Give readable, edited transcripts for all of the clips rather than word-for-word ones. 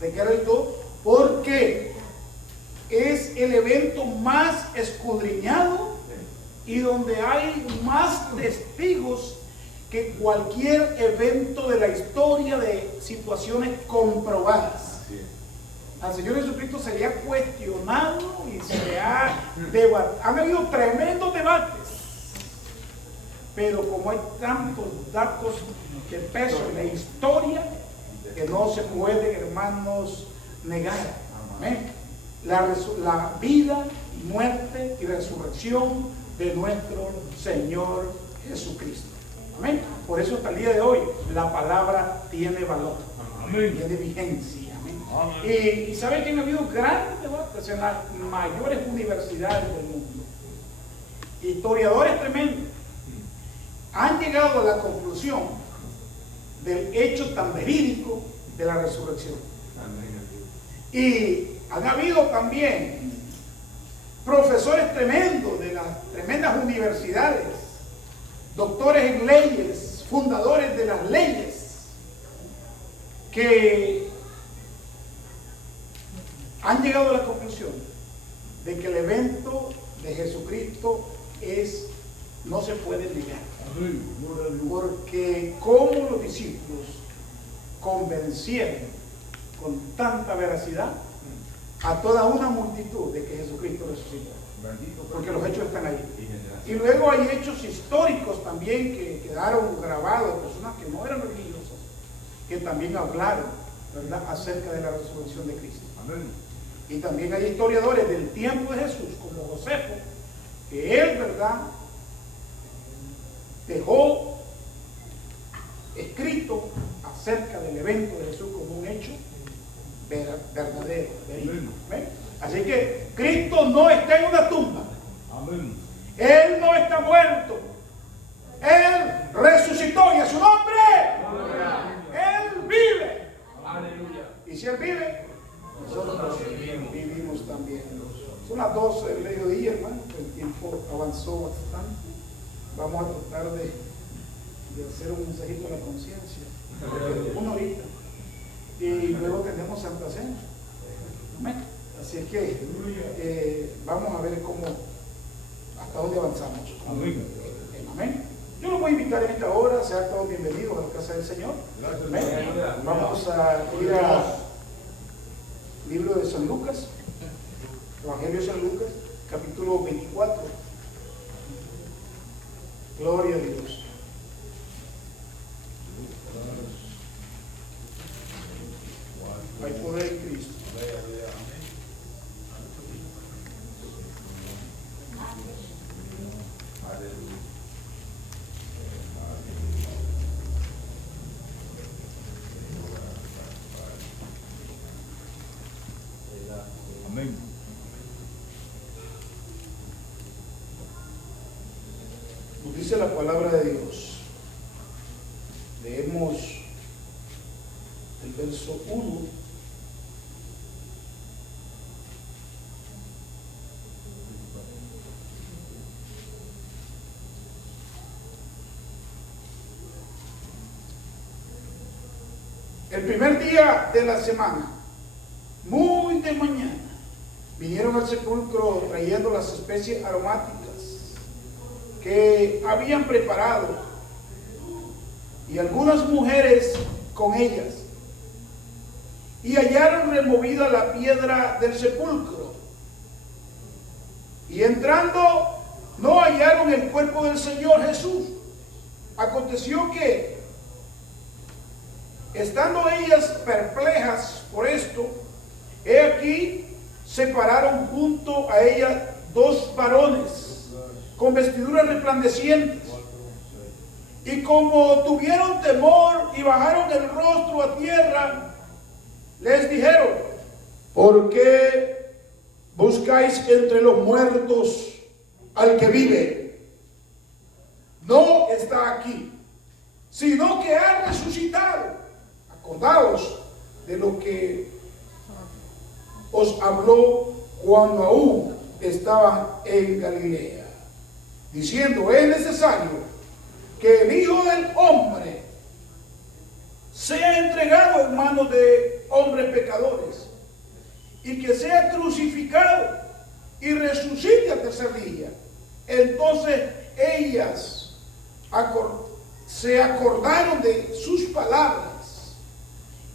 declara todo, porque es el evento más escudriñado y donde hay más testigos que cualquier evento de la historia de situaciones comprobadas. Al Señor Jesucristo se le ha cuestionado y se le ha debatido. Han habido tremendos debates, pero como hay tantos datos de peso en la historia, que no se puede, hermanos, negar. Amén. La vida, muerte y resurrección de nuestro Señor Jesucristo. Amén. Por eso hasta el día de hoy la palabra tiene valor. Amén. Tiene vigencia. Amén. Amén. Y saben que han habido grandes debates en las mayores universidades del mundo. Historiadores tremendos han llegado a la conclusión del hecho tan verídico de la resurrección. Y han habido también profesores tremendos de las tremendas universidades, doctores en leyes, fundadores de las leyes, que han llegado a la conclusión de que el evento de Jesucristo no se puede negar. Porque como los discípulos convencieron con tanta veracidad a toda una multitud de que Jesucristo resucitó, porque los hechos están ahí. Y luego hay hechos históricos también que quedaron grabados de personas que no eran religiosas, que también hablaron, ¿verdad?, acerca de la resurrección de Cristo. Amén. Y también hay historiadores del tiempo de Jesús, como Josefo, que él, ¿verdad?, dejó escrito acerca del evento de Jesús como un hecho verdadero, verídico. Así que Cristo no está en una tumba. Amén. Él no está muerto. Él resucitó y a su nombre Él vive. Aleluya. Y si Él vive, nosotros vivimos también. Son las 12 del mediodía, hermano. El tiempo avanzó bastante. Vamos a tratar de hacer un mensajito a la conciencia. Una horita. Y luego tenemos Santa Cena. Amén. Así es que vamos a ver hasta dónde avanzamos. Amén. Amén. Yo los voy a invitar en esta hora, sean todos bienvenidos a la casa del Señor. Amén. Vamos a ir al libro de San Lucas, Evangelio de San Lucas, capítulo 24. Gloria a Dios. Hay poder en Cristo. Amén. Nos dice la palabra de Dios. Leemos el verso 1. El primer día de la semana, muy de mañana, vinieron al sepulcro trayendo las especies aromáticas que habían preparado, y algunas mujeres con ellas, y hallaron removida la piedra del sepulcro, y entrando no hallaron el cuerpo del Señor Jesús. Aconteció que, estando ellas perplejas por esto, he aquí se pararon junto a ella dos varones con vestiduras resplandecientes, y como tuvieron temor y bajaron el rostro a tierra, les dijeron: ¿por qué buscáis entre los muertos al que vive? No está aquí, sino que ha resucitado. Acordaos de lo que os habló cuando aún estaban en Galilea, diciendo: es necesario que el Hijo del Hombre sea entregado en manos de hombres pecadores, y que sea crucificado y resucite al tercer día. Entonces ellas se acordaron de sus palabras,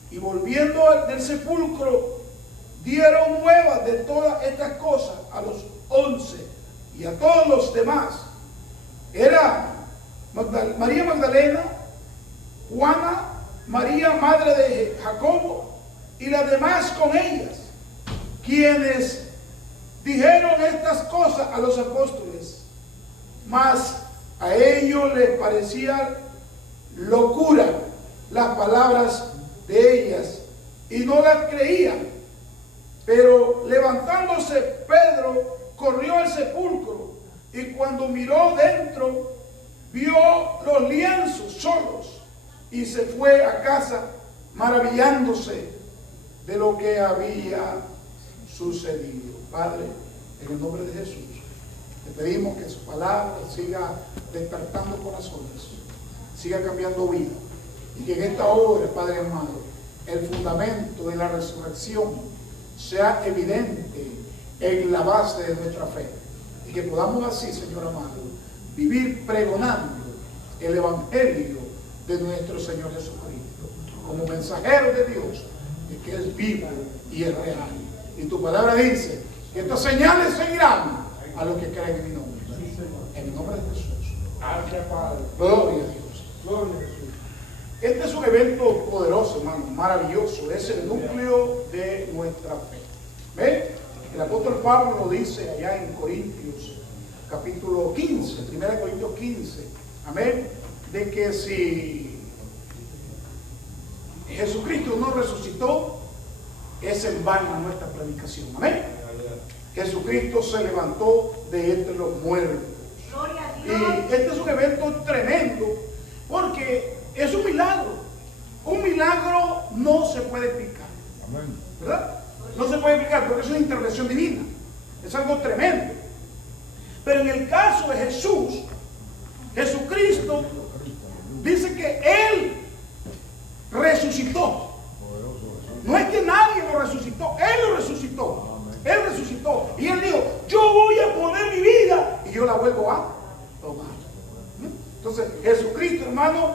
y volviendo del sepulcro dieron nuevas de todas estas cosas a los 11 y a todos los demás. Era María Magdalena, Juana, María madre de Jacobo y las demás con ellas, quienes dijeron estas cosas a los apóstoles, mas a ellos les parecía locura las palabras de ellas y no las creían. Pero levantándose Pedro corrió al sepulcro, y cuando miró dentro vio los lienzos solos, y se fue a casa maravillándose de lo que había sucedido. Padre, en el nombre de Jesús, te pedimos que su palabra siga despertando corazones, siga cambiando vida, y que en esta hora, Padre amado, el fundamento de la resurrección sea evidente en la base de nuestra fe, y que podamos así, Señor amado, vivir pregonando el evangelio de nuestro Señor Jesucristo como mensajero de Dios, de que es vivo y es real. Y tu palabra dice que estas señales seguirán a los que creen en mi nombre. En el nombre de Jesús. Gracias, Padre. Gloria a Dios. Gloria a Jesús. Este es un evento poderoso, hermano, maravilloso. Es el núcleo de nuestra fe. ¿Ven? El apóstol Pablo lo dice allá en Corintios, capítulo 15, 1 Corintios 15. Amén. De que si Jesucristo no resucitó, es en vano nuestra predicación. Amén. Jesucristo se levantó de entre los muertos. Y este es un evento tremendo, porque es un milagro. Un milagro no se puede explicar. ¿Verdad? No se puede explicar porque es una intervención divina. Es algo tremendo. Pero en el caso de Jesús, Jesucristo dice que Él resucitó. No es que nadie lo resucitó, Él lo resucitó. Él resucitó. Y Él dijo, yo voy a poner mi vida y yo la vuelvo a tomar. Entonces, Jesucristo, hermano,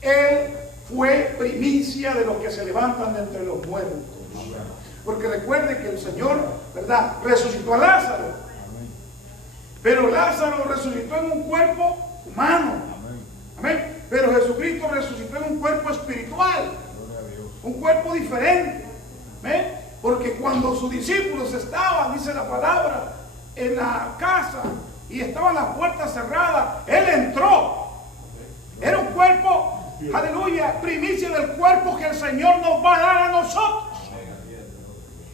Él fue primicia de los que se levantan de entre los muertos. Porque recuerde que el Señor, ¿verdad?, resucitó a Lázaro. Pero Lázaro resucitó en un cuerpo humano. Amén. Pero Jesucristo resucitó en un cuerpo espiritual. Un cuerpo diferente. ¿Amén? Porque cuando sus discípulos estaban, dice la palabra, en la casa y estaban las puertas cerradas, Él entró. Era un cuerpo, aleluya, primicia del cuerpo que el Señor nos va a dar a nosotros.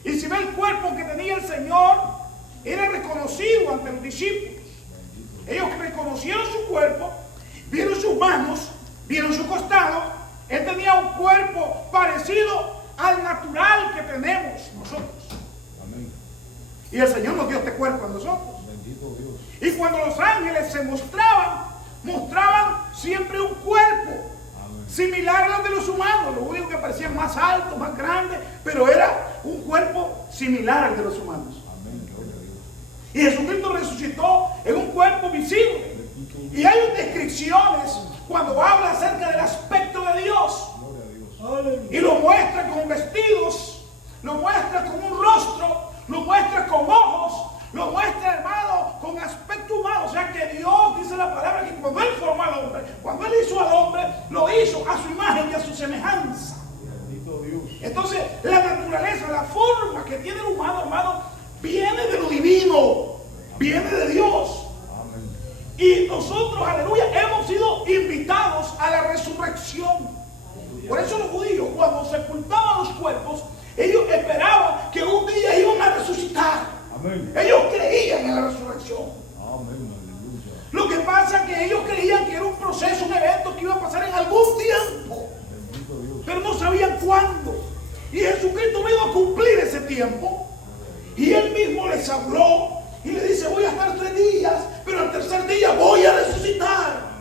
Y si ve el cuerpo que tenía el Señor, era reconocido ante los discípulos. Ellos reconocieron su cuerpo, vieron sus manos, vieron su costado. Él tenía un cuerpo parecido al natural que tenemos nosotros. Amén. Y el Señor nos dio este cuerpo a nosotros. Bendito Dios. Y cuando los ángeles se mostraban siempre un cuerpo. Amén. Similar al de los humanos. Lo único que parecía más alto, más grande, pero era un cuerpo similar al de los humanos. Amén. Y Jesucristo resucitó en un cuerpo visible. Y hay descripciones cuando habla acerca del aspecto de Dios. Y lo muestra con vestidos, lo muestra con un rostro, lo muestra con ojos, lo muestra, hermano, con aspecto humano. O sea que Dios, dice la palabra, que cuando Él formó al hombre, cuando Él hizo al hombre, lo hizo a su imagen y a su semejanza. Entonces, la naturaleza, la forma que tiene el humano, hermano, viene de lo divino, viene de Dios. Y nosotros, aleluya, hemos sido invitados a la resurrección. Por eso los judíos, cuando sepultaban los cuerpos, ellos esperaban que un día iban a resucitar. Amén. Ellos creían en la resurrección. Amén. Lo que pasa es que ellos creían que era un proceso, un evento que iba a pasar en algún tiempo, pero no sabían cuándo. Y Jesucristo vino a cumplir ese tiempo. Y Él mismo les habló y le dice, voy a estar 3 días, pero al tercer día voy a resucitar.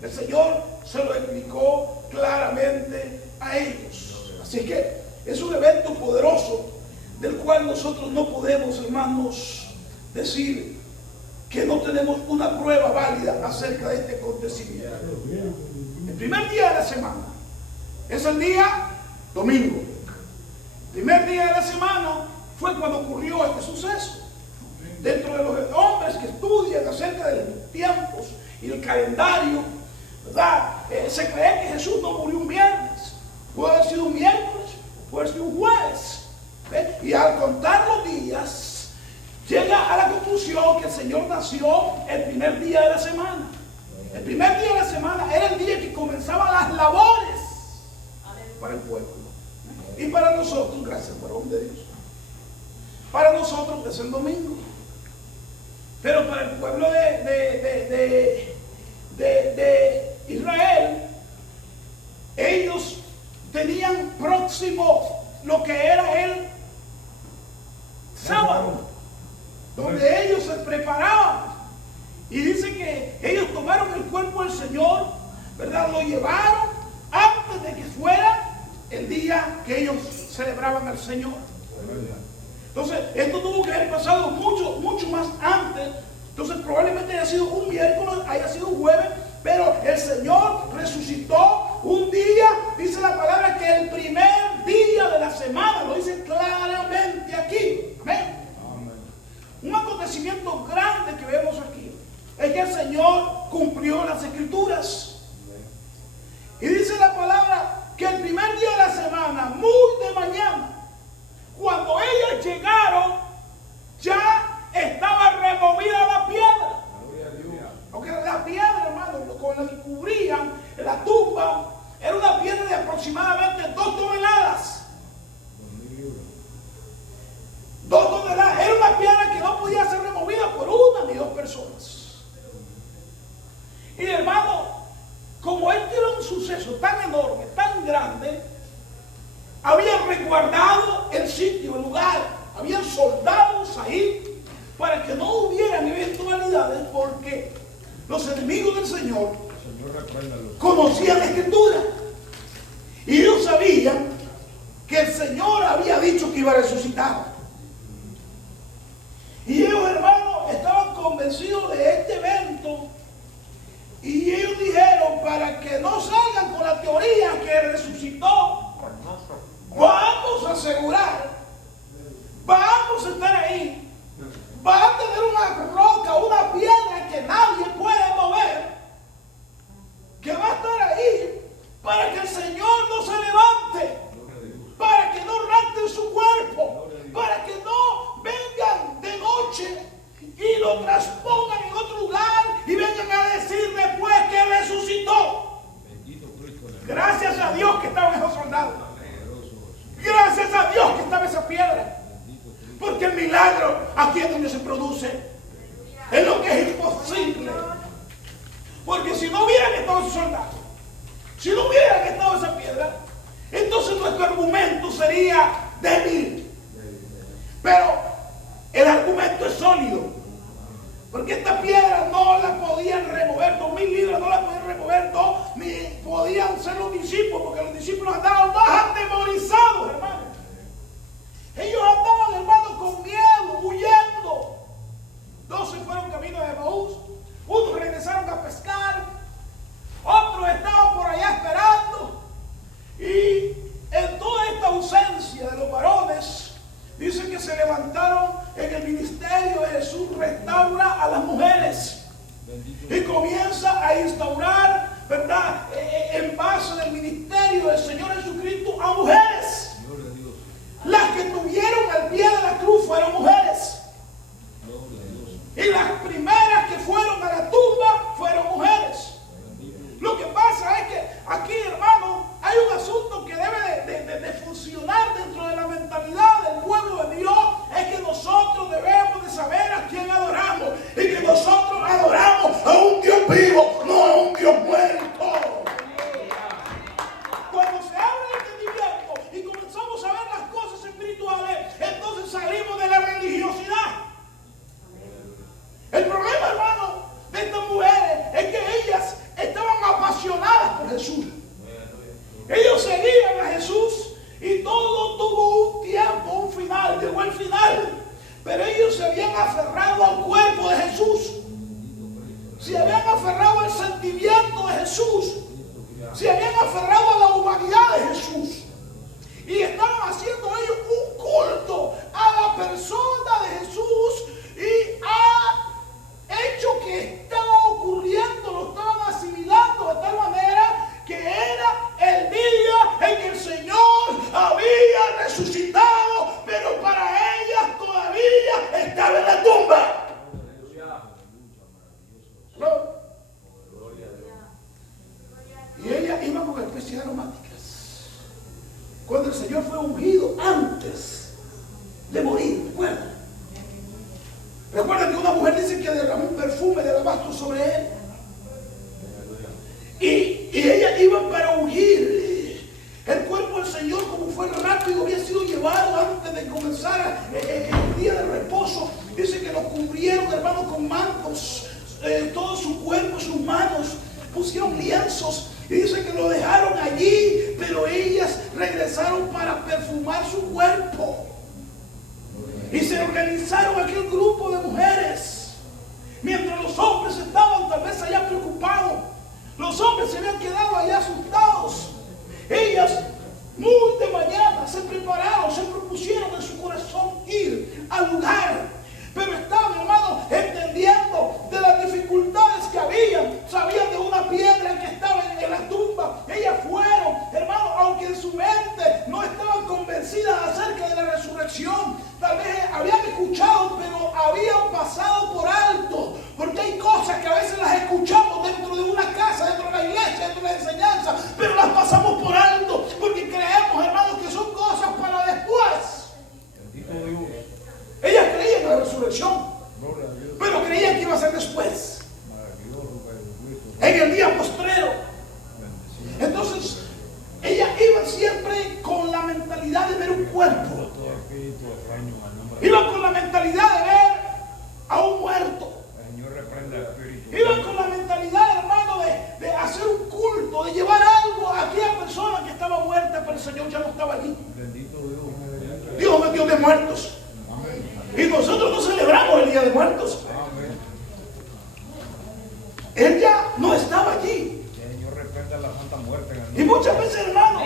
El Señor se lo explicó claramente a ellos. Así que Es un evento poderoso del cual nosotros no podemos, hermanos, decir que no tenemos una prueba válida acerca de este acontecimiento. El primer día de la semana es el día domingo. El primer día de la semana fue cuando ocurrió este suceso. Dentro de los hombres que estudian acerca de los tiempos y el calendario, ¿verdad? Se cree que Jesús no murió un viernes. Puede haber sido un miércoles, puede haber sido un jueves. ¿Ve? Y al contar los días, llega a la conclusión que el Señor nació el primer día de la semana. El primer día de la semana era el día que comenzaban las labores para el pueblo. Y para nosotros, gracias varón de Dios, para nosotros es el domingo. Pero para el pueblo de Israel, ellos tenían próximo lo que era el sábado, donde ellos se preparaban. Y dice que ellos tomaron el cuerpo del Señor, ¿verdad? Lo llevaron antes de que fuera el día que ellos celebraban al Señor. Entonces, esto tuvo que haber pasado mucho más antes. Entonces, probablemente haya sido un miércoles, haya sido un jueves, pero el Señor resucitó un día, dice la palabra, que el primer día de la semana, lo dice claramente aquí. Amén. Un acontecimiento grande que vemos aquí es que el Señor cumplió las Escrituras. Y dice la palabra que el primer día de la semana, muy de mañana, cuando ellos llegaron, ya estaba removida la piedra. Porque la piedra, hermano, con la que cubrían la tumba, era una piedra de aproximadamente 2 toneladas. 2 toneladas. Era una piedra que no podía ser removida por una ni dos personas. Y hermano, como este era un suceso tan enorme, tan grande, habían resguardado el sitio, el lugar. Habían soldados ahí para que no hubieran eventualidades, porque los enemigos del Señor conocían la Escritura. Y ellos sabían que el Señor había dicho que iba a resucitar. Y ellos, hermanos, estaban convencidos de este evento. Y ellos dijeron, para que no salgan con la teoría que resucitó, vamos a asegurar, vamos a estar ahí, va a tener una roca, una piedra que nadie puede mover, que va a estar ahí para que el Señor no se levante, para que no rapten su cuerpo, para que no vengan de noche y lo transpongan en otro lugar y vengan a decir después que resucitó. Gracias a Dios que estaban esos soldados. Gracias a Dios que estaba esa piedra. Porque el milagro aquí es donde se produce. Es lo que es imposible. Porque si no hubieran estado esos soldados, si no hubieran estado esa piedra, entonces nuestro argumento sería débil. Pero el argumento es sólido. Porque esta piedra no la podían remover, 2000 libras no la podían remover, ni podían ser los discípulos, porque los discípulos andaban más atemorizados, hermano. Ellos andaban, hermano, con miedo, huyendo. 12 fueron camino de Emaús, unos regresaron a pescar, otros estaban por allá esperando. Y en toda esta ausencia de los varones, dicen que se levantaron en el ministerio de Jesús, restaura a las mujeres. Y comienza a instaurar, ¿verdad?, en base del ministerio del Señor Jesucristo a mujeres. Las que tuvieron al pie de la cruz fueron mujeres. Y las primeras que fueron a la tumba fueron mujeres. Lo que pasa es que aquí, hermano, hay un asunto que debe de funcionar dentro de la mentalidad del pueblo de Dios. Es que nosotros debemos de saber a quién adoramos. Y que nosotros adoramos a un Dios vivo, no a un Dios muerto. Cuando se abre el entendimiento Pero ellos se habían aferrado al cuerpo de Jesús. Se habían aferrado al sentimiento de Jesús. Se habían aferrado a la humanidad de Jesús. Y estaban haciendo ellos un culto a la persona de Jesús y a hecho que estaba ocurriendo, lo estaban asimilando de tal manera que era el día en que el Señor había resucitado, pero para ellas todavía estaba en la tumba. ¿No? Y ella iba con especies aromáticas. Cuando el Señor fue ungido antes de morir, ¿recuerdan? Recuerden que una mujer dice que derramó un perfume de alabastro sobre él. Y ella iba para ungir el cuerpo del Señor, como fue rápido, había sido llevado antes de comenzar el día de reposo. Dice que lo cubrieron, hermanos, con mantos, todo su cuerpo, sus manos, pusieron lienzos. Y dice que lo dejaron allí, pero ellas regresaron para perfumar su cuerpo. Y se organizaron aquel grupo de mujeres. Mientras los hombres estaban tal vez allá preocupados, los hombres se habían quedado allá asustados. Ellas muy de mañana se prepararon, se propusieron en su corazón ir al lugar. Pero estaban, hermanos, entendiendo de las dificultades que habían. Sabían de una piedra que estaba en la tumba. Ellas fueron, hermanos, aunque en su mente no estaban convencidas acerca de la resurrección. Tal vez habían escuchado, pero habían pasado por alto. Porque hay cosas que a veces las escuchamos dentro de una casa, dentro de la iglesia, dentro de la enseñanza, pero las pasamos por alto. Porque creemos, hermanos, que son cosas para después. Bendito Dios. Ellas creían en la resurrección, pero creían que iba a ser después, en el día postrero. Entonces, ellas iban siempre con la mentalidad de ver un cuerpo. Iban con la mentalidad de ver a un muerto. Iban con la mentalidad, hermano, de hacer un culto, de llevar algo a aquella persona que estaba muerta, pero el Señor ya no estaba allí. Dios no es Dios de muertos. Y nosotros no celebramos el Día de Muertos. Él ya no estaba allí. Señor, reprenda la santa muerte. Y muchas veces, hermano,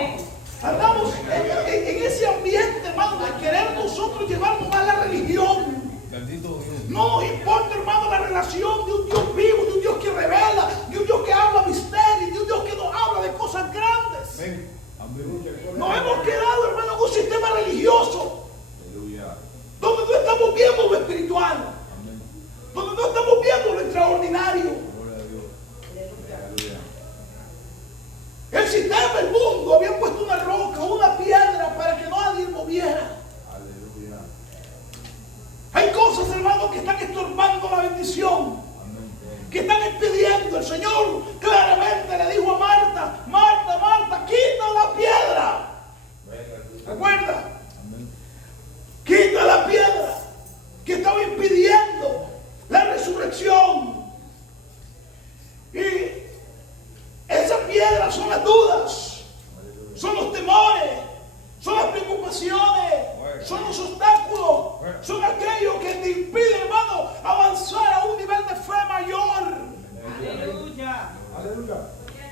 andamos en ese ambiente, hermano, de querer nosotros llevarnos a la religión. Bendito Dios. No nos importa, hermano, la relación de un Dios vivo, de un Dios que revela, de un Dios que habla misterios, de un Dios que nos habla de cosas grandes. Nos hemos quedado, hermano, en un sistema religioso donde no estamos viendo lo espiritual, donde no estamos viendo lo extraordinario. El sistema, el mundo, había puesto una roca, una piedra para que nadie moviera. Hay cosas, hermanos, que están estorbando la bendición, que están impidiendo. El Señor claramente le dijo a Marta: Marta, Marta, quita la piedra. ¿Recuerda? Quita la piedra que estaba impidiendo la resurrección. Y esas piedras son las dudas, son los temores, son las preocupaciones, son los obstáculos, son aquellos que te impiden, hermano, avanzar a un nivel de fe mayor. Aleluya. Aleluya.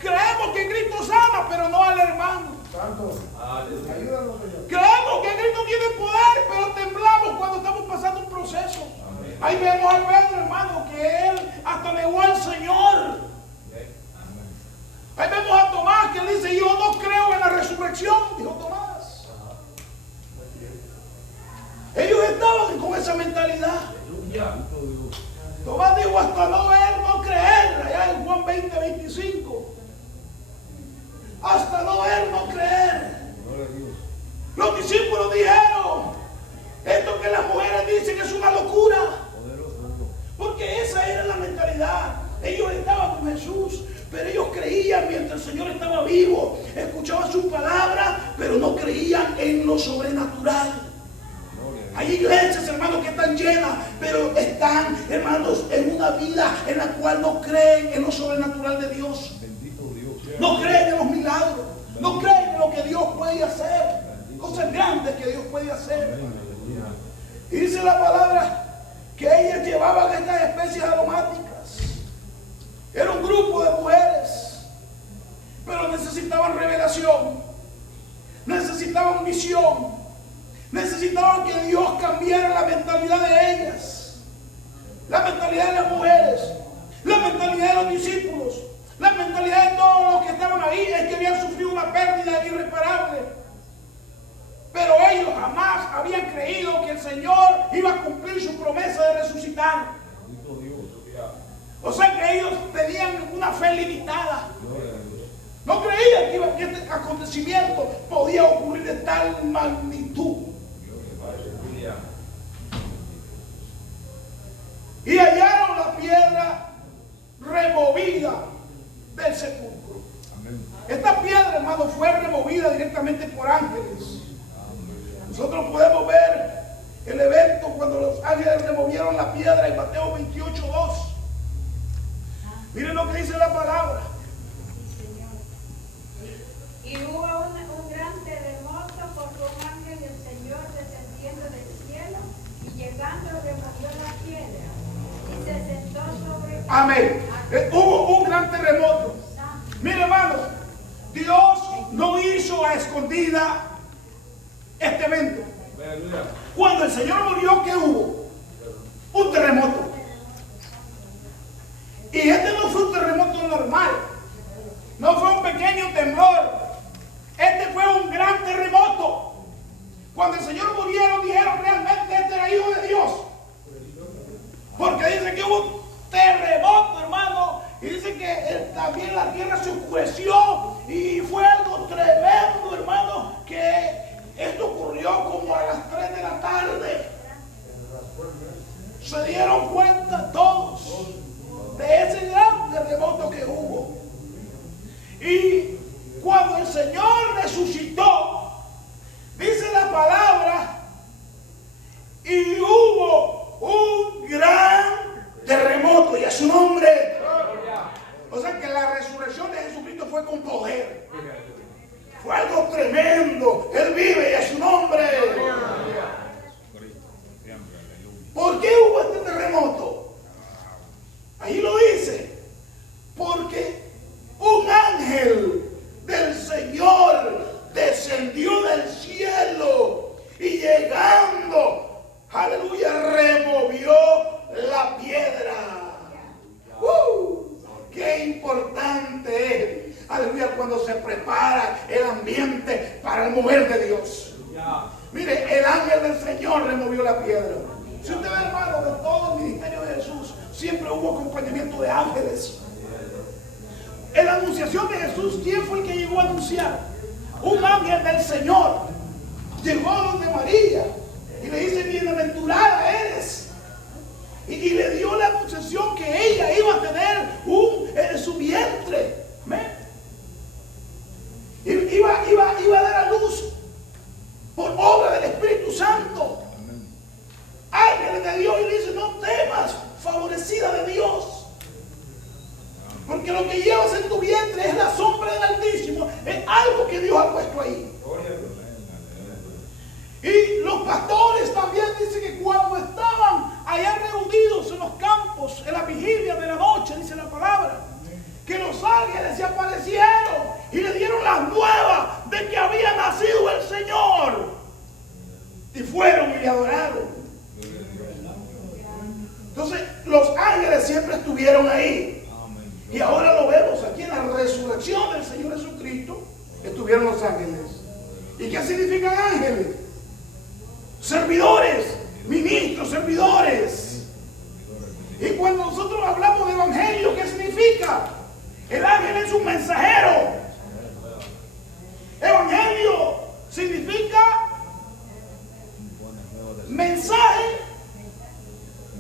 Creemos que Cristo sana, pero no al hermano. Santo. Ayúdanos, Señor. Creemos que Cristo tiene poder, pero temblamos cuando estamos pasando un proceso. Amén. Ahí vemos a Pedro, hermano, que él hasta negó al Señor. Amén. Ahí vemos a Tomás, que él dice: yo no creo en la resurrección, dijo Tomás. Ellos estaban con esa mentalidad. Tomás dijo: hasta no ver, no creer. Allá en Juan 20:25. Hasta no ver, no creer. Los discípulos dijeron: esto que las mujeres dicen es una locura. Porque esa era la mentalidad. Ellos estaban con Jesús, pero ellos creían mientras el Señor estaba vivo. Escuchaban su palabra, pero no creían en lo sobrenatural. Hay iglesias, hermanos, que están llenas, pero están, hermanos, en una vida en la cual no creen en lo sobrenatural de Dios. No creen en los milagros. No creen en lo que Dios puede hacer. Cosas grandes que Dios puede hacer. Y dice la palabra que ellas llevaban estas especies aromáticas. Era un grupo de mujeres, pero necesitaban revelación, necesitaban visión, necesitaban que Dios cambiara la mentalidad de ellas, la mentalidad de las mujeres, la mentalidad de los discípulos, la mentalidad de todos los que estaban ahí, es que habían sufrido una pérdida irreparable. Pero ellos jamás habían creído que el Señor iba a cumplir su promesa de resucitar. O sea que ellos tenían una fe limitada. No creían que este acontecimiento podía ocurrir de tal magnitud. Y hallaron la piedra removida del sepulcro. Esta piedra, hermano, fue removida directamente por ángeles. Nosotros podemos ver el evento cuando los ángeles removieron la piedra en Mateo 28:2. Miren lo que dice la palabra. Y hubo un gran terremoto porque un ángel del Señor descendiendo del cielo y llegando removió la piedra y se sentó sobre ella. Amén. Hubo un gran terremoto. Mire, hermano, Dios no hizo a escondida este evento. Cuando el Señor murió, ¿qué hubo? Un terremoto. Y este no fue un terremoto normal. No fue un pequeño temblor. Este fue un gran terremoto. Cuando el Señor murieron, dijeron realmente este era hijo de Dios. Porque dice que hubo un terremoto, hermano. Y dice que también la tierra se oscureció. Y fue algo tremendo, hermano, que esto ocurrió como a las 3 de la tarde. Se dieron cuenta todos de ese gran terremoto que hubo. Y cuando el Señor resucitó, dice la palabra, y hubo un gran terremoto, y a su nombre. O sea que la resurrección de Jesucristo fue con poder. Fue algo tremendo. Él vive y a su nombre. ¿Por qué hubo este terremoto? Ahí lo dice. Porque un ángel del Señor descendió del cielo y llegando, aleluya, removió la piedra. Qué importante es, aleluya, cuando se prepara el ambiente para el mover de Dios. Mire, el ángel del Señor removió la piedra. Si usted ve, hermano, de todo el ministerio de Jesús, siempre hubo acompañamiento de ángeles. En la anunciación de Jesús, ¿quién fue el que llegó a anunciar? Un ángel del Señor llegó donde María y le dice: bienaventurada eres. Y le dio la anunciación que ella iba a tener en su vientre. ¿Amén? Iba a dar a luz por obra del Espíritu Santo. Ángeles de Dios, y le dice: no temas, favorecida de Dios. Porque lo que llevas en tu vientre es la sombra del Altísimo. Es algo que Dios ha puesto ahí. Y los pastores también dicen que cuando estaban allá reunidos en los campos, en la vigilia de la noche, dice la palabra, que los ángeles se aparecieron y le dieron las nuevas de que había nacido el Señor. Y fueron y le adoraron. Entonces, los ángeles siempre estuvieron ahí. Y ahora lo vemos aquí en la resurrección del Señor Jesucristo. Estuvieron los ángeles. ¿Y qué significan ángeles? Servidores, ministros, servidores. Y cuando nosotros hablamos de evangelio, ¿qué significa? El ángel es un mensajero. Evangelio significa mensaje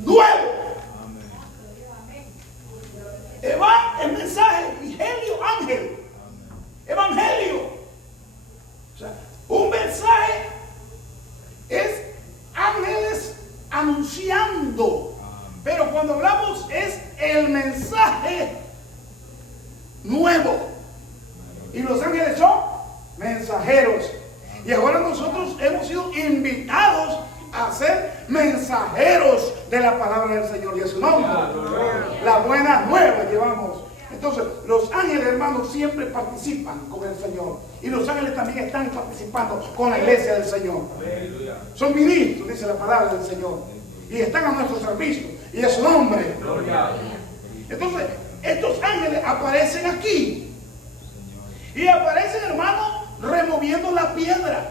nuevo. El mensaje, evangelio, ángel. Evangelio. O sea, un mensaje es ángeles anunciando. Pero cuando hablamos es el mensaje nuevo. Y los ángeles son mensajeros. Y ahora nosotros hemos sido invitados a a ser mensajeros de la palabra del Señor y a su nombre. La buena nueva llevamos. Entonces, los ángeles, hermanos, siempre participan con el Señor. Y los ángeles también están participando con la iglesia del Señor. Son ministros, dice la palabra del Señor. Y están a nuestro servicio. Y a su nombre. Entonces, estos ángeles aparecen aquí. Y aparecen, hermanos, removiendo la piedra.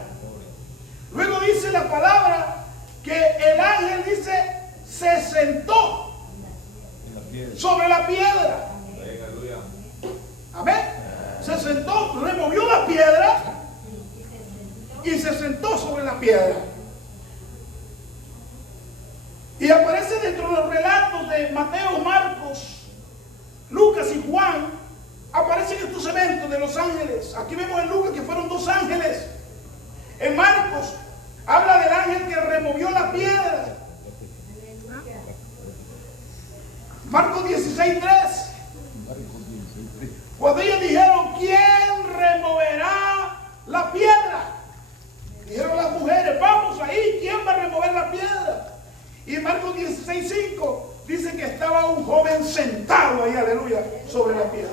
Luego dice la palabra que el ángel dice, se sentó sobre la piedra. Amén. Se sentó, removió la piedra y se sentó sobre la piedra. Y aparece dentro de los relatos de Mateo, Marcos, Lucas y Juan, aparecen estos eventos de los ángeles. Aquí vemos en Lucas que fueron 2 ángeles. En Marcos habla del ángel que removió la piedra. Marcos 16:3. Cuando ellos dijeron, ¿quién removerá la piedra? Dijeron las mujeres, vamos ahí, ¿quién va a remover la piedra? Y en Marcos 16:5 dice que estaba un joven sentado ahí, aleluya, sobre la piedra.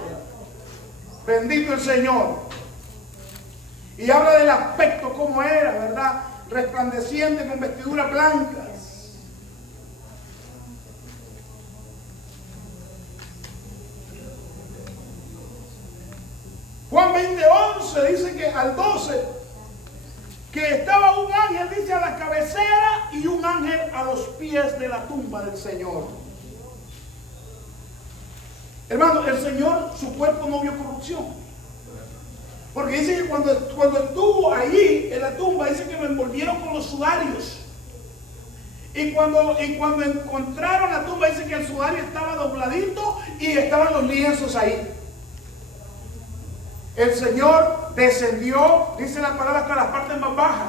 Bendito el Señor. Y habla del aspecto, cómo era, ¿verdad? Resplandeciente con vestiduras blancas. Juan 20:11 dice que al 12, que estaba un ángel, dice, a la cabecera y un ángel a los pies de la tumba del Señor. Hermano, el Señor, su cuerpo no vio corrupción. Porque dice que cuando estuvo allí en la tumba, dice que lo envolvieron con los sudarios. Y cuando encontraron la tumba, dice que el sudario estaba dobladito y estaban los lienzos ahí. El Señor descendió, dice la palabra, hasta las partes más bajas.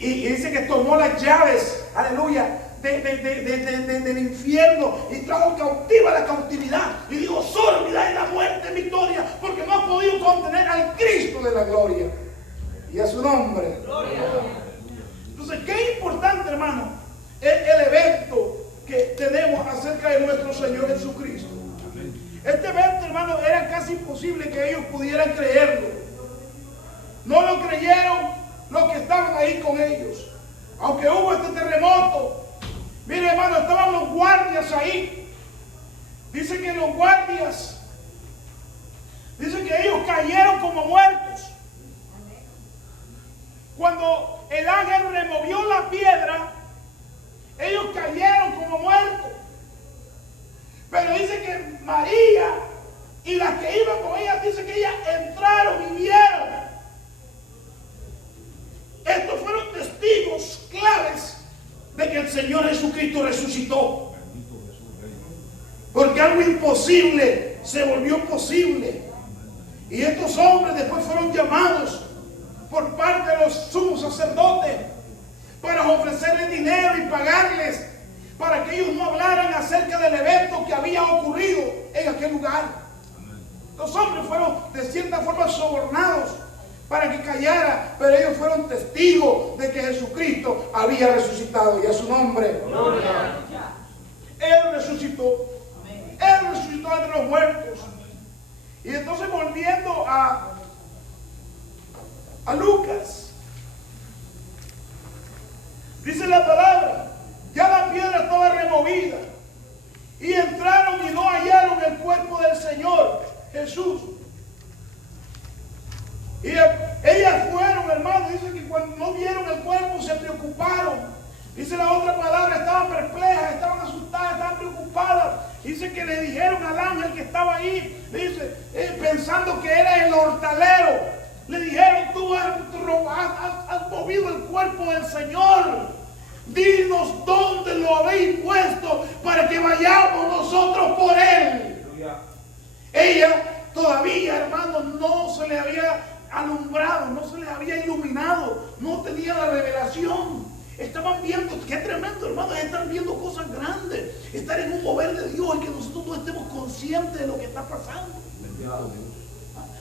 Y dice que tomó las llaves, aleluya, del infierno y trajo cautiva la cautividad. Y dijo, solo mirad la muerte en victoria, porque no ha podido contener al Cristo de la gloria. Y a su nombre. Gloria. Entonces, qué importante, hermano, es el evento que tenemos acerca de nuestro Señor Jesucristo. Este evento, hermano, era casi imposible que ellos pudieran creerlo. No lo creyeron los que estaban ahí con ellos. Aunque hubo este terremoto, mire, hermano, estaban los guardias ahí. Dice que los guardias, dice que ellos cayeron como muertos. Cuando el ángel removió la piedra, ellos cayeron como muertos. Pero dice que María y las que iban con ella, dice que ellas entraron y vieron. Estos fueron testigos claves de que el Señor Jesucristo resucitó. Porque algo imposible se volvió posible. Y estos hombres después fueron llamados por parte de los sumos sacerdotes para ofrecerles dinero y pagarles para que ellos no hablaran acerca del evento que había ocurrido en aquel lugar. Los hombres fueron de cierta forma sobornados para que callara, pero ellos fueron testigos de que Jesucristo había resucitado, y a su nombre. Gloria. Él resucitó. Él resucitó entre los muertos. Y entonces, volviendo a Lucas, dice la palabra, ya la piedra estaba removida y entraron y no hallaron el cuerpo del Señor Jesús. Y ellas fueron, hermano, dice que cuando no vieron el cuerpo se preocuparon. Dice la otra palabra, estaban perplejas, estaban asustadas, estaban preocupadas. Dice que le dijeron al ángel que estaba ahí, dice, pensando que era el hortalero, le dijeron, tú has movido el cuerpo del Señor. Dinos dónde lo habéis puesto para que vayamos nosotros por él. Ella todavía, hermano, no se le había alumbrado, no se le había iluminado, no tenía la revelación. Estaban viendo, qué tremendo, hermano, están viendo cosas grandes, estar en un mover de Dios y que nosotros no estemos conscientes de lo que está pasando.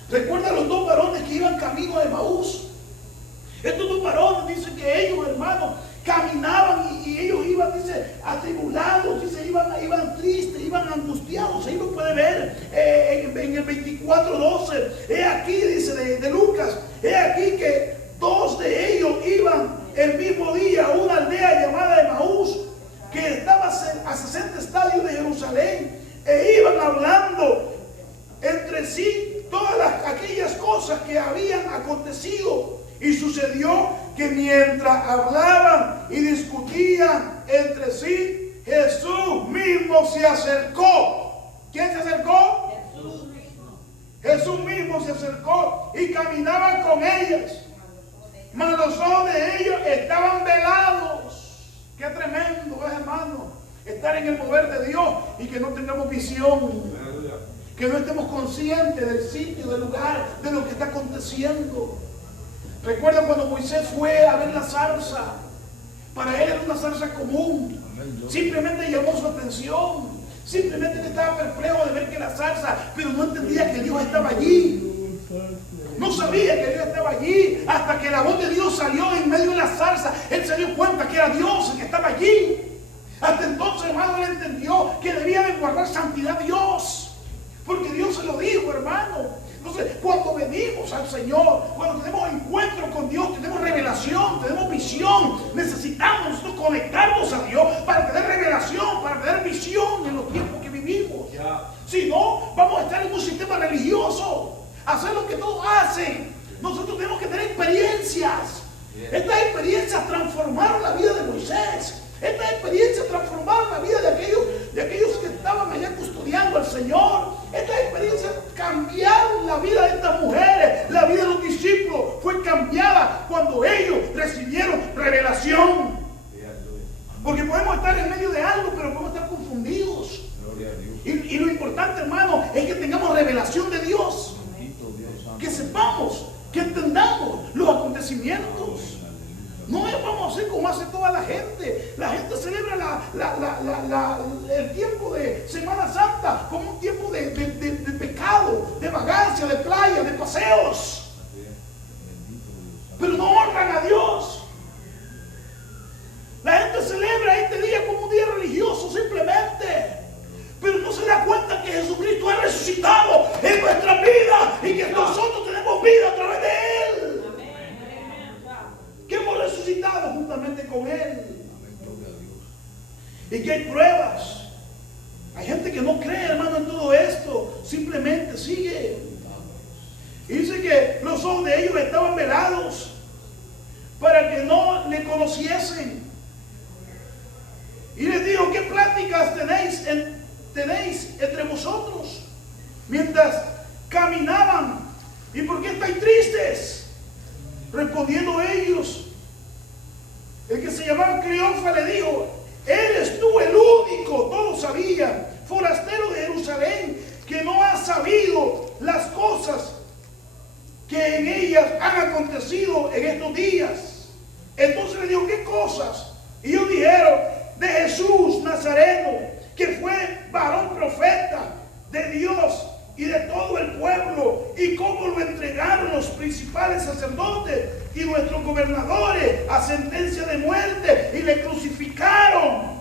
Recuerda los 2 varones que iban camino de Emaús. Estos 2 varones dicen que ellos, hermanos, caminaban 4:12. He aquí, dice de Lucas, he aquí que 2 de ellos iban el mismo día a una aldea llamada Emaús, que estaba a 60 estadios de Jerusalén, e iban hablando entre sí todas aquellas cosas que habían acontecido. Y sucedió que mientras hablaban y discutían entre sí, Jesús mismo se acercó. ¿Quién se acercó? Jesús mismo se acercó y caminaba con ellas. Mas los ojos de ellos estaban velados. Qué tremendo es, hermano, estar en el mover de Dios y que no tengamos visión. Que no estemos conscientes del sitio, del lugar, de lo que está aconteciendo. Recuerda cuando Moisés fue a ver la zarza. Para él era una zarza común. Simplemente llamó su atención. Simplemente él estaba perplejo de ver que la zarza, pero no entendía que Dios estaba allí. No sabía que Dios estaba allí. Hasta que la voz de Dios salió en medio de la zarza, él se dio cuenta que era Dios el que estaba allí. Hasta entonces, hermano, él entendió que debía de guardar santidad a Dios. Porque Dios se lo dijo, hermano. Entonces, cuando venimos al Señor, cuando tenemos encuentro con Dios, tenemos revelación, tenemos visión, necesitamos nosotros conectarnos a Dios para tener revelación, para tener visión en los tiempos que vivimos. Si no, vamos a estar en un sistema religioso, hacer lo que todos hacen. Nosotros tenemos que tener experiencias. Estas experiencias transformaron la vida de Moisés. Estas experiencias transformaron la vida de aquellos que estaban allá custodiando al Señor. Estas experiencias cambiaron la vida de estas mujeres. La vida de los discípulos fue cambiada cuando ellos recibieron revelación. Porque podemos estar en medio de algo, pero podemos estar confundidos. Y lo importante, hermano, es que tengamos revelación de Dios. Que sepamos, que entendamos los acontecimientos. No vamos a hacer como hace toda la gente. La gente celebra el tiempo de Semana Santa como un tiempo de pecado, de vagancia, de playa, de paseos. Pero no honran a Dios. La gente celebra este día como un día religioso simplemente. Pero no se da cuenta que Jesucristo ha resucitado en nuestra vida y que nosotros tenemos vida a través de Él. Que hemos resucitado juntamente con Él. Y que hay pruebas. Hay gente que no cree, hermano, en todo esto. Simplemente sigue. Y dice que los ojos de ellos estaban velados para que no le conociesen. Y les dijo: ¿qué pláticas tenéis entre vosotros mientras caminaban? ¿Y por qué estáis tristes? Respondiendo ellos, el que se llamaba Cleofa le dijo: ¿eres tú el único, todos sabían, forastero de Jerusalén, que no has sabido las cosas que en ellas han acontecido en estos días? Entonces le dijo: ¿qué cosas? Y ellos dijeron: de Jesús Nazareno, que fue varón profeta de Dios y de todo el pueblo, y cómo lo entregaron los principales sacerdotes y nuestros gobernadores a sentencia de muerte y le crucificaron.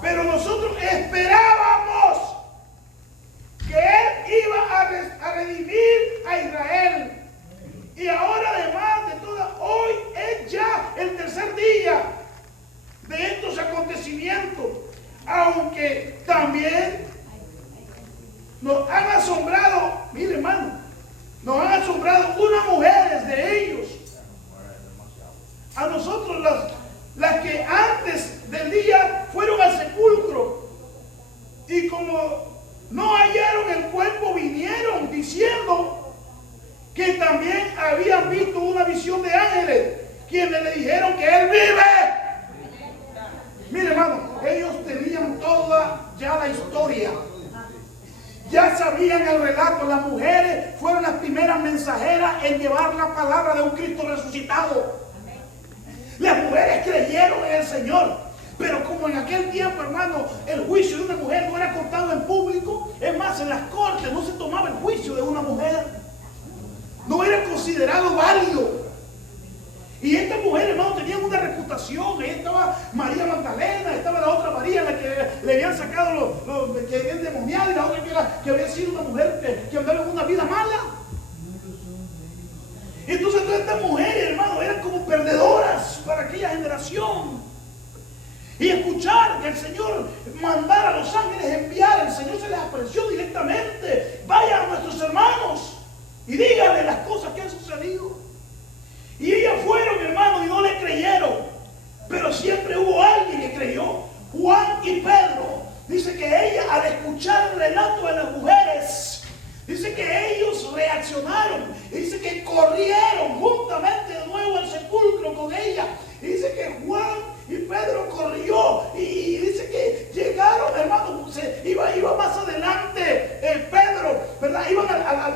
Pero nosotros esperábamos que Él iba a redimir a Israel. Y ahora, además de todo, hoy es ya el tercer día de estos acontecimientos, aunque también nos han asombrado, mire, hermano, nos han asombrado unas mujeres de ellos. A nosotros las que antes del día fueron al sepulcro, y como no hallaron el cuerpo, vinieron diciendo que también habían visto una visión de ángeles, quienes le dijeron que Él vive. Mire, hermano, ellos tenían toda ya la historia. Ya sabían el relato. Las mujeres fueron las primeras mensajeras en llevar la palabra de un Cristo resucitado. Las mujeres creyeron en el Señor. Pero como en aquel tiempo, hermano, el juicio de una mujer no era contado en público. Es más, en las cortes no se tomaba el juicio de una mujer. No era considerado válido. Y estas mujeres, hermano, tenían una reputación. Ahí estaba María Magdalena, estaba la otra María, la que le habían sacado que había endemoniado, y la otra que había sido una mujer que andaba en una vida mala. Entonces todas estas mujeres, hermano, eran como perdedoras para aquella generación. Y escuchar que el Señor mandara a los ángeles enviar, el Señor se les apareció directamente. Vayan a nuestros hermanos y díganle las cosas que han sucedido. Y ellas fueron, hermano, y no le creyeron. Pero siempre hubo alguien que creyó. Juan y Pedro. Dice que ella, al escuchar el relato de las mujeres, dice que ellos reaccionaron. Dice que corrieron juntamente de nuevo al sepulcro con ella. Dice que Juan y Pedro corrió. Y dice que llegaron, hermano, iba más adelante Pedro, ¿verdad? Iban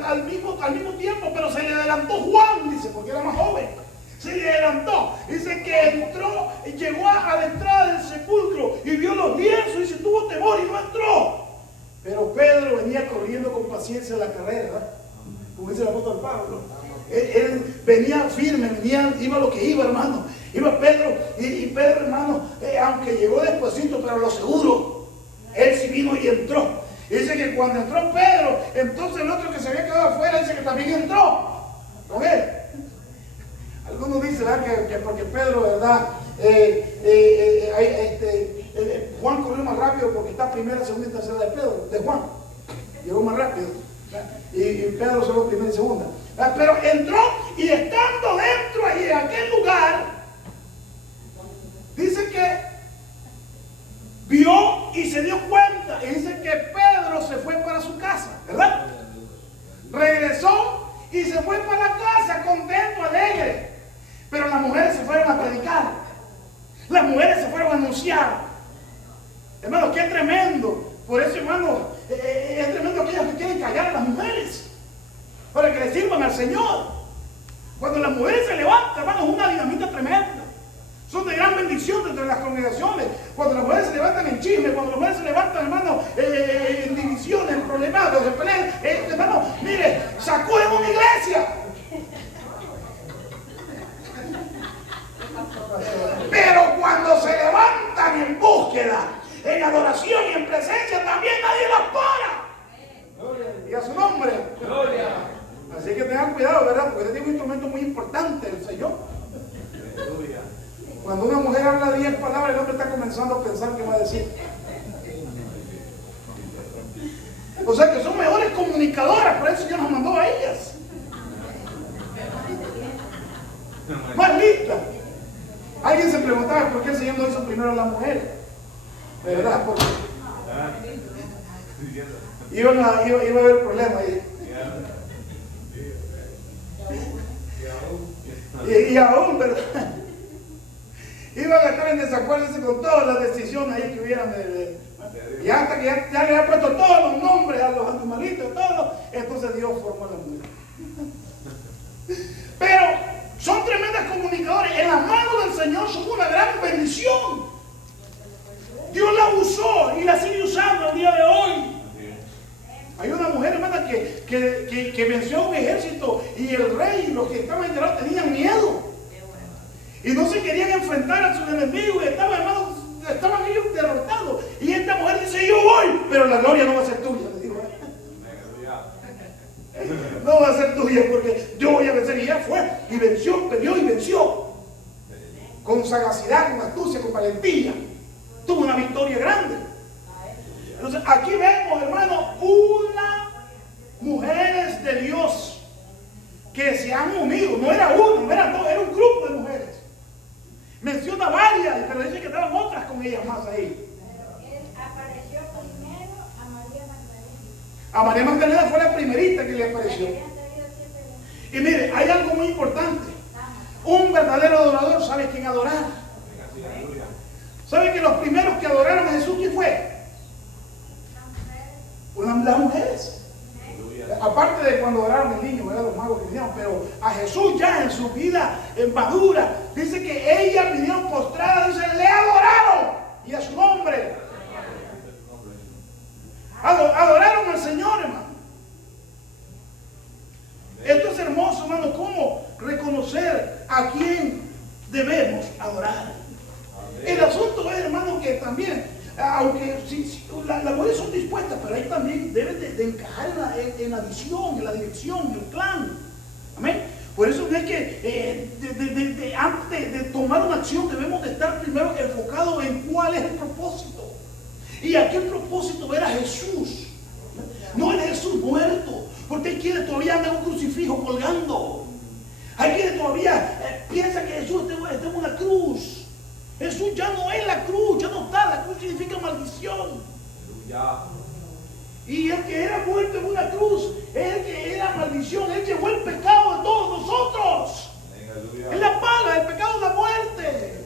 al mismo tiempo, pero se le adelantó Juan, dice, porque era más joven. Se le adelantó. Dice que entró, llegó a la entrada del sepulcro y vio los lienzos. Dice, tuvo temor y no entró. Pero Pedro venía corriendo con paciencia la carrera, ¿verdad? Como dice el apóstol Pablo. Él venía firme, iba lo que iba, hermano. Iba Pedro, y Pedro, hermano, aunque llegó despuesito, pero lo seguro, él sí vino y entró. Dice que cuando entró Pedro, entonces el otro que se había quedado afuera, dice que también entró con él. Algunos dicen, ¿verdad?, que porque Pedro, ¿verdad? Juan corrió más rápido porque está primera, segunda y tercera de Juan. Llegó más rápido. Y Pedro solo primera y segunda. Pero entró, y estando dentro ahí en aquel lugar, dice que vio y se dio cuenta. Y dice que Pedro se fue para su casa, ¿verdad? Regresó y se fue para la casa contento, alegre. Pero las mujeres se fueron a predicar. Las mujeres se fueron a anunciar. Hermano, qué tremendo. Por eso, hermano, es tremendo aquellos que quieren callar a las mujeres para que le sirvan al Señor. Cuando las mujeres se levantan, hermano, es una dinamita tremenda. Son de gran bendición dentro de las congregaciones. Cuando las mujeres se levantan en chisme, cuando las mujeres se levantan, hermano, en divisiones, en problemas, en peleas, hermano, mire, sacuden una iglesia. Pero cuando se levantan en búsqueda, en adoración y en presencia, también nadie las para. Y a su nombre. Gloria. Así que tengan cuidado, ¿verdad? Porque este es un instrumento muy importante, el Señor. Cuando una mujer habla 10 palabras, el hombre está comenzando a pensar qué va a decir. O sea que son mejores comunicadoras, por eso el Señor nos mandó a ellas. Más listas. Alguien se preguntaba por qué el Señor no hizo primero a la mujer. De verdad, porque iba a haber problemas ahí. Y aún, ¿verdad? Iban a estar en desacuerdo con todas las decisiones ahí que hubieran y hasta que ya le había puesto todos los nombres a los animalitos, entonces Dios formó a la mujer. Pero son tremendas comunicadores. En las manos del Señor son una gran bendición. Dios la usó y la sigue usando el día de hoy. Hay una mujer, hermana, que venció a un ejército, y el rey y los que estaban enterados tenían miedo. Y no se querían enfrentar a sus enemigos, y estaban ellos derrotados. Y esta mujer dice, yo voy, pero la gloria no va a ser tuya, le digo. No va a ser tuya porque yo voy a vencer. Y ella fue y venció, peleó y venció. Con sagacidad, con astucia, con valentía. Tuvo una victoria grande. Entonces aquí vemos, hermano, unas mujeres de Dios que se han unido. No era una, no eran dos, era un grupo de mujeres. Menciona varias, pero dice que estaban otras con ellas más ahí. Pero él apareció primero a María Magdalena. A María Magdalena fue la primerita que le apareció. Y mire, hay algo muy importante. Un verdadero adorador sabe quién adorar. ¿Sabe que los primeros que adoraron a Jesús, quién fue? Las mujeres. Aparte de cuando adoraron al niño, eran los magos que vinieron, pero a Jesús ya en su vida madura, dice que ellas vinieron postradas, dice, le adoraron, y a su nombre. Adoraron al Señor, hermano. Esto es hermoso, hermano, cómo reconocer a quién debemos adorar. El asunto es, hermano, que también aunque las mujeres son dispuestas, pero ahí también deben de encajar en la visión, en la dirección, en el plan. Amén. Por eso no es que antes de tomar una acción debemos de estar primero enfocados en cuál es el propósito. Y aquí el propósito era Jesús. No era Jesús muerto, porque hay quienes todavía andan un crucifijo colgando. Hay quienes todavía piensan que Jesús está en una cruz. Jesús ya no es la cruz, ya no está. La cruz significa maldición. Y el que era muerto en una cruz es el que era maldición. Él llevó el pecado de todos nosotros. Él la paga, el pecado de la muerte.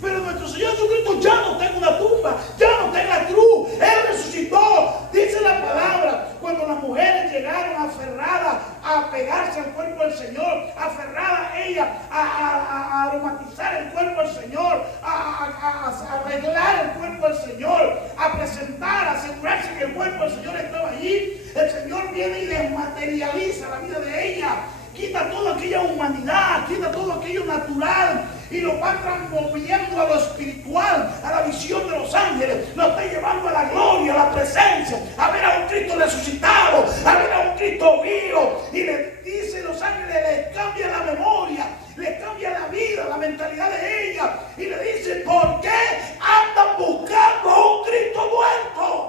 Pero nuestro Señor Jesucristo ya no está en una tumba, ya no está en la cruz. Él resucitó. Dice la palabra, cuando las mujeres llegaron aferradas a pegarse al cuerpo del Señor, aferradas ellas a aromatizar el cuerpo del Señor, a arreglar el cuerpo del Señor, a presentar, a asegurarse que el cuerpo del Señor estaba allí, el Señor viene y desmaterializa la vida de ellas. Quita toda aquella humanidad, quita todo aquello natural y lo va transmoviendo a lo espiritual, a la visión de los ángeles. Lo está llevando a la gloria, a la presencia, a ver a un Cristo resucitado, a ver a un Cristo vivo. Y le dice los ángeles, les cambia la memoria, les cambia la vida, la mentalidad de ella. Y le dice, ¿por qué andan buscando a un Cristo muerto?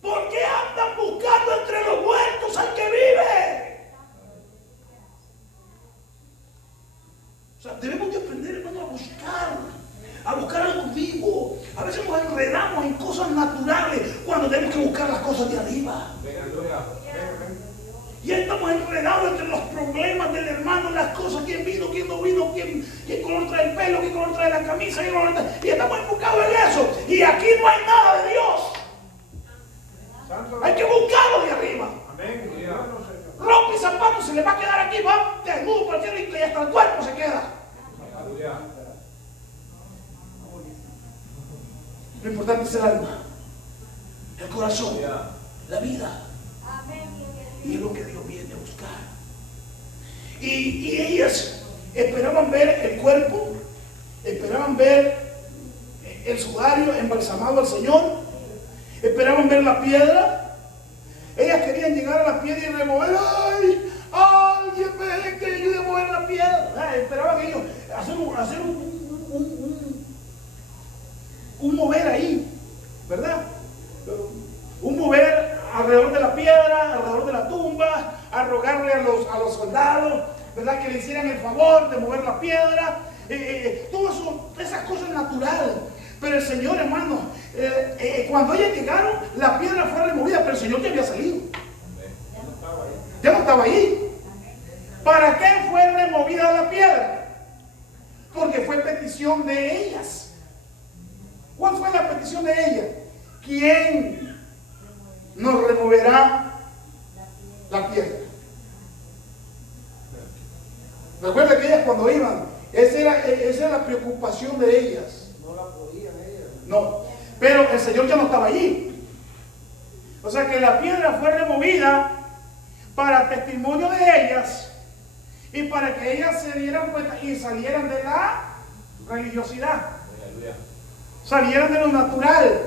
¿Por qué andan buscando entre los muertos al que vive? O sea, debemos de aprender, hermano, a buscar algo vivo. A veces nos enredamos en cosas naturales cuando tenemos que buscar las cosas de arriba. Y estamos enredados entre los problemas del hermano, las cosas, quién vino, quién no vino, quién color trae el pelo, quién color trae la camisa, y estamos enfocados en eso. Y aquí no hay nada de Dios. Hay que buscarlo de arriba. Ropa y zapatos se le va a quedar aquí, va desnudo por el cielo y hasta el cuerpo se queda. Lo importante es el alma, el corazón, la vida. Y es lo que Dios viene a buscar. Y ellas esperaban ver el cuerpo, esperaban ver el sudario embalsamado al Señor, esperaban ver la piedra. Ellas querían llegar a la piedra y remover. ¡Ay! ¡Alguien me que ayude a mover la piedra! Esperaban ellos hacer un mover ahí, ¿verdad? Un mover alrededor de la piedra, alrededor de la tumba, a rogarle a los soldados, ¿verdad? Que le hicieran el favor de mover la piedra. Todas esas cosas naturales. Pero el Señor, hermano, cuando ellas llegaron, la piedra fue removida, pero el Señor ya había salido. Ya no estaba ahí. ¿Para qué fue removida la piedra? Porque fue petición de ellas. ¿Cuál fue la petición de ellas? ¿Quién nos removerá la piedra? Recuerda que ellas cuando iban, esa era la preocupación de ellas. No, pero el Señor ya no estaba allí. O sea que la piedra fue removida para testimonio de ellas y para que ellas se dieran cuenta y salieran de la religiosidad, salieran de lo natural.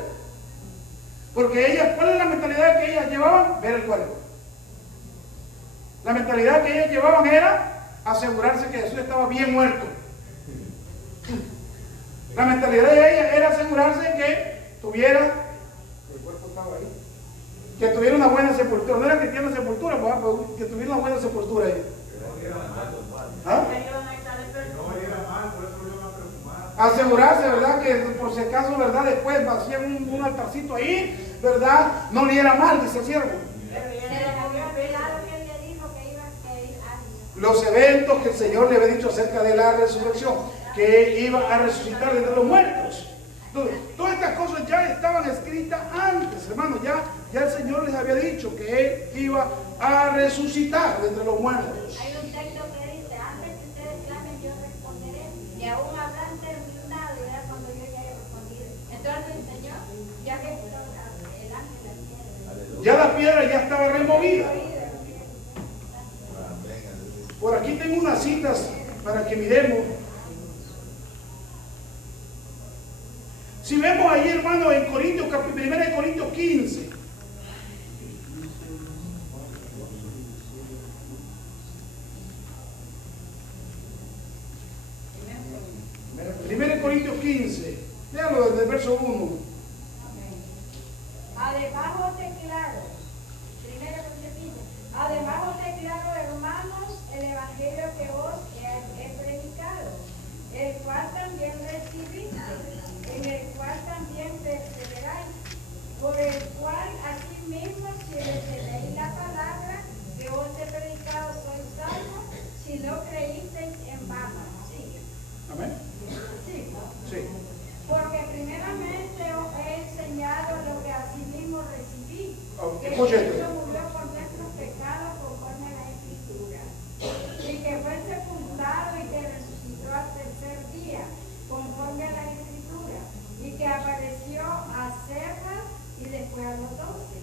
Porque ellas, ¿cuál es la mentalidad que ellas llevaban? Ver el cuerpo. La mentalidad que ellas llevaban era asegurarse que Jesús estaba bien muerto. La mentalidad de ella era asegurarse que tuviera, el cuerpo estaba ahí, que tuviera una buena sepultura. No era cristiana sepultura, pero que tuviera una buena sepultura ahí. ¿Ah? Asegurarse, ¿verdad? Que por si acaso, ¿verdad? Después hacían un altarcito ahí, ¿verdad? No le era mal, dice el siervo. Los eventos que el Señor le había dicho acerca de la resurrección, que iba a resucitar de entre los muertos. Entonces, todas estas cosas ya estaban escritas antes, hermano. Ya el Señor les había dicho que Él iba a resucitar de entre los muertos. Hay un texto que dice, antes que ustedes clamen, yo responderé. Y aún habrán terminado, y era cuando yo ya haya respondido. Entonces el Señor, ya que el ángel la piedra. Ya la piedra ya estaba removida. Por aquí tengo unas citas para que miremos. Si vemos ahí, hermano, en Corintios, 1 Corintios 15. 1 Corintios 15. Léalo desde el verso 1. Además os declaro, 1 Corintios 15, además os declaro, hermanos, el evangelio que os he predicado, el cual también recibisteis, en el cual también perseveráis, por el cual asimismo si recibéis la palabra que os he predicado sois salvos, si no creísteis en vano. Sí. Amén. Sí. Sí. Porque primeramente os he enseñado lo que asimismo recibí, que Escuche esto. Cristo murió por nuestros pecados conforme a la Escritura, y que fue sepultado y que resucitó al tercer día conforme a la Escritura, y que apareció a Cefas y después a los 12.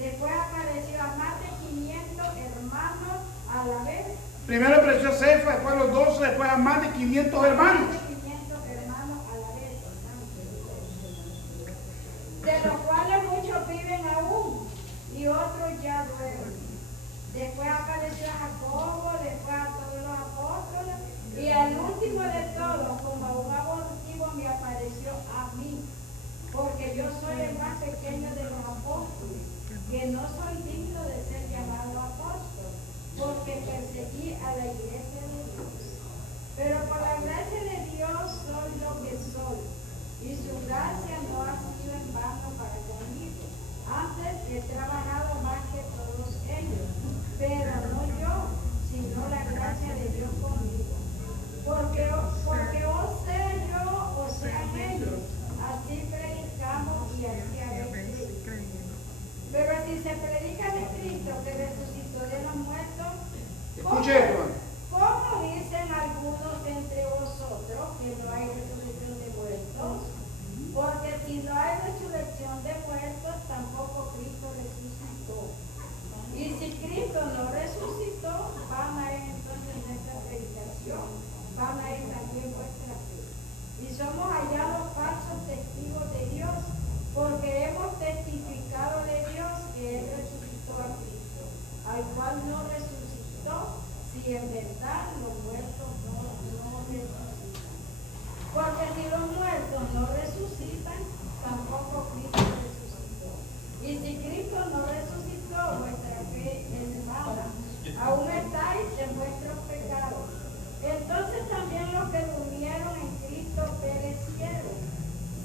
Después apareció a más de 500 hermanos a la vez. Primero apareció Cefas, después a los 12, después a más de 500 hermanos. De los cuales muchos viven aún y otros ya duermen. Después apareció a Jacobo, después a todos los apóstoles, y al último de todos, como a un abortivo, me apareció a mí, porque yo soy el más pequeño de los apóstoles, que no soy digno de ser llamado apóstol, porque perseguí a la iglesia de Dios. Pero por la gracia de Dios soy lo que soy, y su gracia no ha sido en vano para conmigo. Antes he trabajado más que todos ellos, pero no yo, sino la gracia de Dios conmigo. Porque o sea yo o sean ellos, así predicamos y así habéis creído. Pero si se predica de Cristo que resucitó de los muertos, Escuche esto. ¿cómo dicen algunos entre vosotros que no hay resurrección de muertos? Porque si no hay resurrección de muertos, tampoco Cristo resucitó. Y si Cristo no resucitó, van a ir entonces nuestra predicación, van a ir también vuestra fe. Y somos hallados falsos testigos de Dios, porque hemos testificado de Dios que Él resucitó a Cristo, al cual no resucitó, si en verdad los muertos no resucitan. Porque si los muertos no resucitan, tampoco Cristo resucitó. Y si Cristo no resucitó, vuestra fe es vana. Aún estáis en vuestros pecados. Entonces también los que durmieron en Cristo perecieron.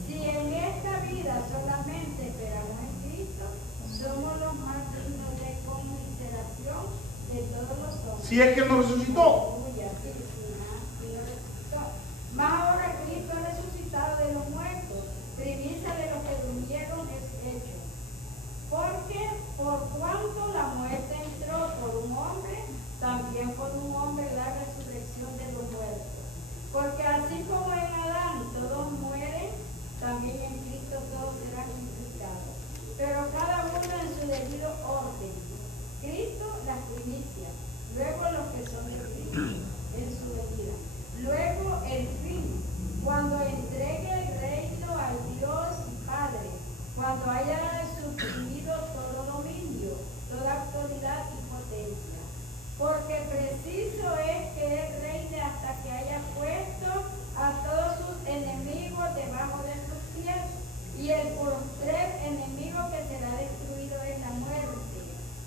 Si en esta vida solamente esperamos en Cristo, somos los más dignos de conmiseración de todos los hombres. Si es que no resucitó. Mas ahora Cristo ha resucitado de los muertos, primicia de los que durmieron es hecho. Porque por cuanto la muerte entró por un hombre, también por un hombre la resurrección de los muertos. Porque así como en Adán todos mueren, también en Cristo todos serán vivificados. Pero cada uno en su debido orden. Cristo las primicias, luego los que son de Cristo en su venida. Luego el fin, cuando entregue el reino al Dios y Padre, cuando haya suprimido todo dominio, toda autoridad y potencia. Porque preciso es que Él reine hasta que haya puesto a todos sus enemigos debajo de sus pies, y el postrer enemigo que será destruido es la muerte.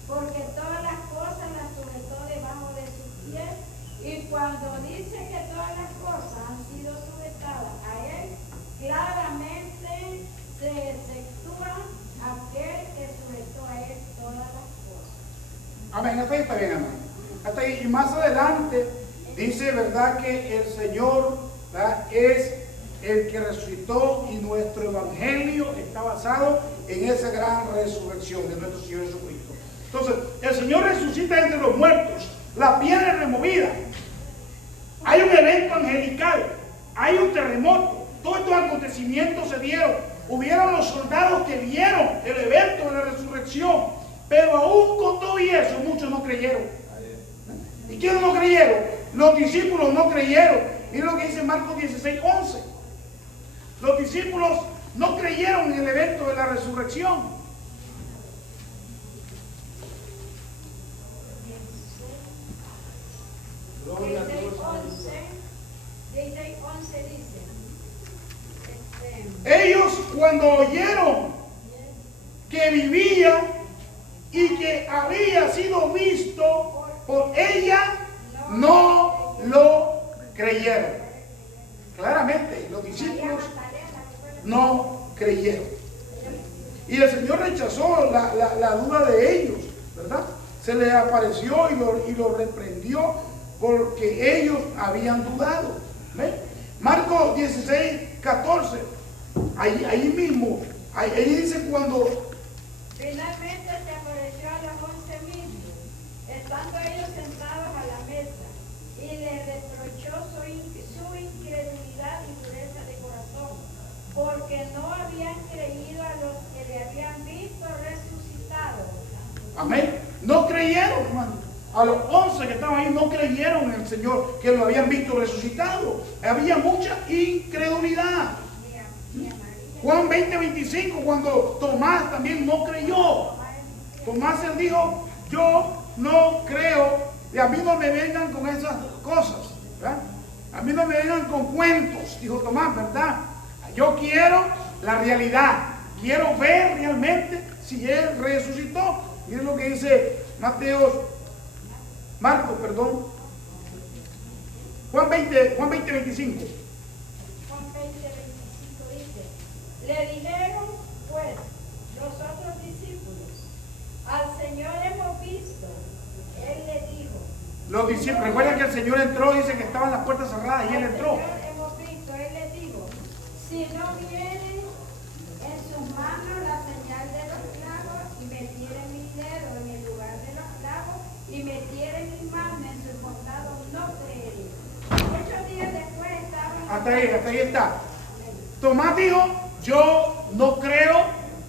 Porque todas las cosas las sujetó debajo de sus pies. Y cuando dice que todas las cosas han sido sujetadas a Él, claramente se exceptúa aquel que sujetó a Él todas las cosas. Amén, hasta ahí está bien, amén. Hasta ahí. Y más adelante dice, ¿verdad?, que el Señor, ¿verdad?, es el que resucitó, y nuestro evangelio está basado en esa gran resurrección de nuestro Señor Jesucristo. Entonces, el Señor resucita entre los muertos, la piedra es removida, hay un evento angelical, hay un terremoto, todos estos acontecimientos se dieron. Hubieron los soldados que vieron el evento de la resurrección, pero aún con todo y eso muchos no creyeron. ¿Y quiénes no creyeron? Los discípulos no creyeron. Miren lo que dice Marcos 16:11. Los discípulos no creyeron en el evento de la resurrección. Gloria a Dios. 16:11 dice. Ellos cuando oyeron que vivía y que había sido visto por ella, no lo creyeron. Claramente, los discípulos no creyeron. Y el Señor rechazó la duda de ellos, ¿verdad? Se les apareció y lo reprendió porque ellos habían dudado. ¿Ven? Marcos 16:14. Ahí mismo, ahí dice cuando finalmente se apareció a los 11 mismos, estando ellos sentados a la mesa, y les reprochó su incredulidad y dureza de corazón, porque no habían creído a los que le habían visto resucitado. amén, no creyeron, hermano. A los 11 que estaban ahí no creyeron en el Señor, que lo habían visto resucitado. Había mucha incredulidad. Juan 20:25, cuando Tomás también no creyó. Tomás él dijo, yo no creo, y a mí no me vengan con esas cosas, ¿verdad? A mí no me vengan con cuentos, dijo Tomás, ¿verdad? Yo quiero la realidad, quiero ver realmente si Él resucitó. Miren lo que dice Marcos, Juan 20:25. Juan 20:25 dice, le dijeron pues los otros discípulos, al Señor hemos visto. Él le dijo, Los discípulos, recuerden que el Señor entró, dice que estaban las puertas cerradas y Él entró. al Señor hemos visto. Él le dijo, si no viene en sus manos la señal de los clavos y metiere mi dedo en el lugar de los clavos y metiere mi mano en su costado, no creeré. Muchos días después estaban... Hasta ahí está. Tomás dijo, yo no creo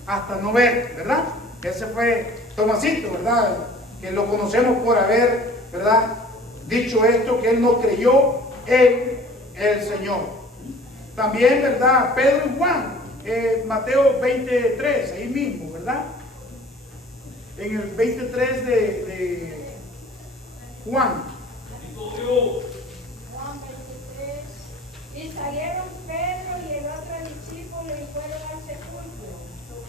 hasta no ver, ¿verdad? Ese fue Tomasito, ¿verdad? Que lo conocemos por haber, ¿verdad?, dicho esto, que él no creyó en el Señor. También, ¿verdad?, Pedro y Juan, Mateo 23, ahí mismo, ¿verdad? En el 23 de Juan. Juan 23. Y salieron Pedro y el otro discípulo y fueron al sepulcro.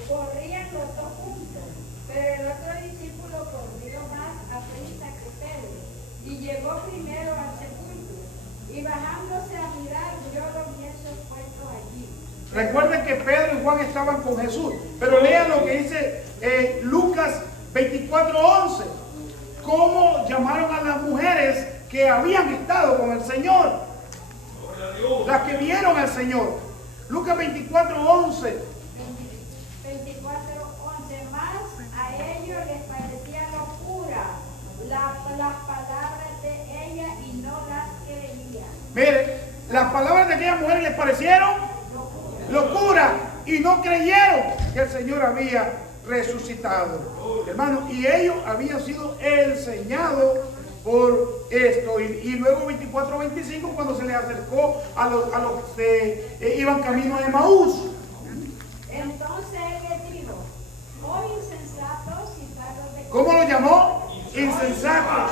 Corrían los dos juntos, pero el otro discípulo corrió más aprisa que Pedro y llegó primero al sepulcro. Y bajándose a mirar, vio los lienzos puestos allí. Recuerden que Pedro y Juan estaban con Jesús, pero lean lo que dice Lucas 24:11. Cómo llamaron a las mujeres que habían estado con el Señor, las que vieron al Señor. Lucas 24:11. 24:11. Más a ellos les parecía locura las palabras de ella y no las creían. Mire, las palabras de aquellas mujeres les parecieron locura y no creyeron que el Señor había resucitado, hermano, y ellos habían sido enseñados por esto. Y luego 24:25, cuando se les acercó a los que iban camino a Emaús. Entonces él les dijo, oh insensatos y tardos de... ¿Cómo lo llamó? Insensatos